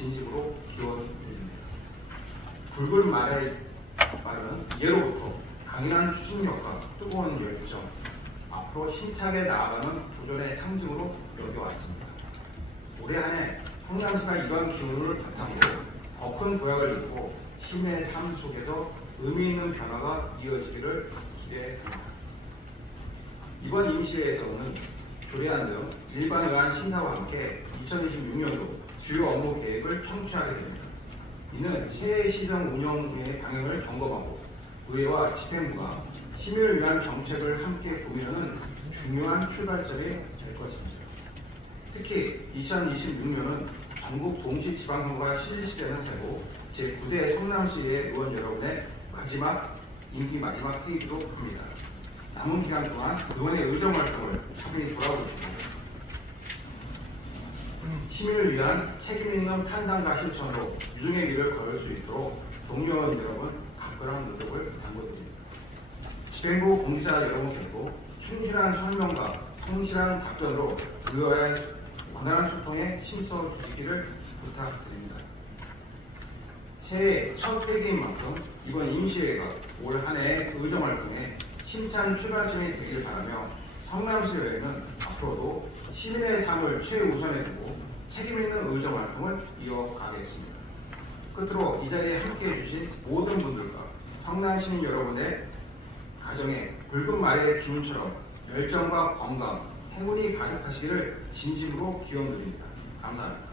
진심으로 기원드립니다. 굵은 말의 말은 예로부터 강인한 추진력과 뜨거운 열정, 앞으로 힘차게 나아가는 도전의 상징으로 여겨왔습니다. 올해 한해 성남시가 이러한 기운을 바탕으로 더 큰 도약을 이루고 시민의 삶 속에서 의미 있는 변화가 이어지기를 기대합니다. 이번 임시회에서는 조례안 등 일반에 관한 심사와 함께 2026년도 주요 업무 계획을 청취하게 됩니다. 이는 새해 시정 운영의 방향을 점검하고 의회와 집행부가 시민을 위한 정책을 함께 고민하는 중요한 출발점이 될 것입니다. 특히 2026년은 전국 동시 지방선거가 실시되는 해고 제9대 성남시의 의원 여러분의 마지막 임기 마지막 회의이기도 합니다. 남은 기간 동안 의원의 의정 활동을 차분히 돌아보시고 시민을 위한 책임 있는 판단과 실천으로 유중의 길을 걸을 수 있도록 동료원 여러분 각별한 노력을 당부드립니다. 집행부 공직자 여러분께도 충실한 설명과 성실한 답변으로 의회와의 원활한 소통에 힘써 주시기를 부탁드립니다. 새해 첫 회기인 만큼 이번 임시회가 올 한 해의 의정 활동에 힘찬 출발점이 되길 바라며 성남시의회는 앞으로도 시민의 삶을 최우선에 두고 책임 있는 의정 활동을 이어가겠습니다. 끝으로 이 자리에 함께해 주신 모든 분들과 성남 시민 여러분의 가정에 붉은 말의 기운처럼 열정과 건강, 행운이 가득하시기를 진심으로 기원드립니다. 감사합니다.